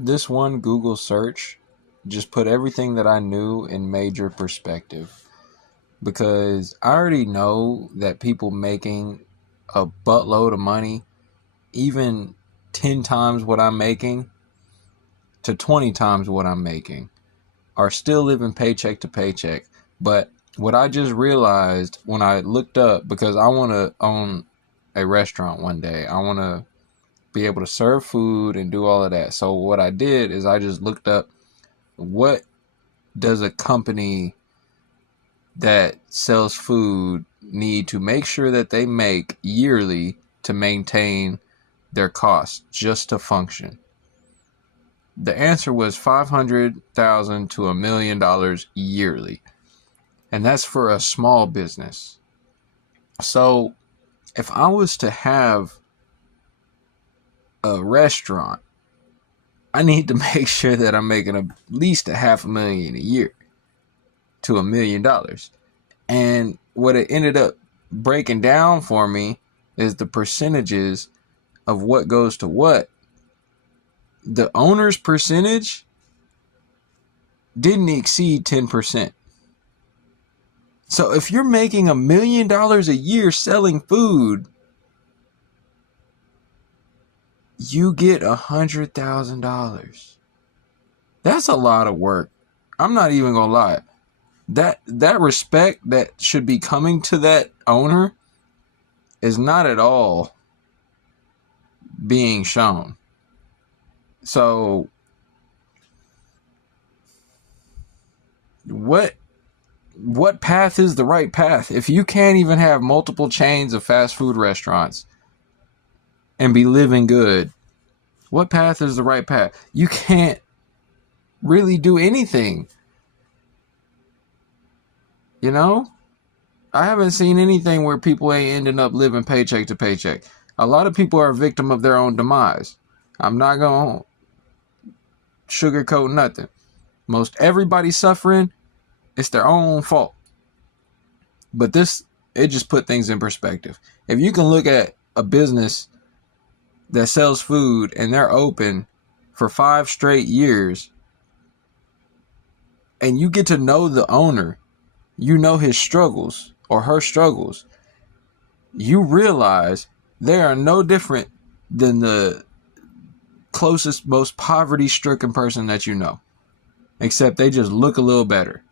This one Google search just put everything that I knew in major perspective, because I already know that people making a buttload of money, even 10 times what I'm making to 20 times what I'm making, are still living paycheck to paycheck. But what I just realized when I looked up, because I want to own a restaurant one day, I want to be able to serve food and do all of that. So what I did is I just looked up, what does a company that sells food need to make sure that they make yearly to maintain their costs just to function? The answer was $500,000 to $1 million yearly. And that's for a small business. So if I was to have a restaurant, I need to make sure that I'm making at least $500,000 a year to $1 million. And what it ended up breaking down for me is the percentages of what goes to what. The owner's percentage didn't exceed 10%. So if you're making $1 million a year selling food, you get $100,000. That's a lot of work. I'm not even gonna lie. That respect that should be coming to that owner is not at all being shown. So what path is the right path? If you can't even have multiple chains of fast food restaurants and be living good, what path is the right path? You can't really do anything. You know? I haven't seen anything where people ain't ending up living paycheck to paycheck. A lot of people are a victim of their own demise. I'm not going to sugarcoat nothing. Most everybody suffering, it's their own fault. But it just put things in perspective. If you can look at a business that sells food and they're open for 5 straight years, and you get to know the owner, you know his struggles or her struggles, you realize they are no different than the closest, most poverty-stricken person that you know, except they just look a little better.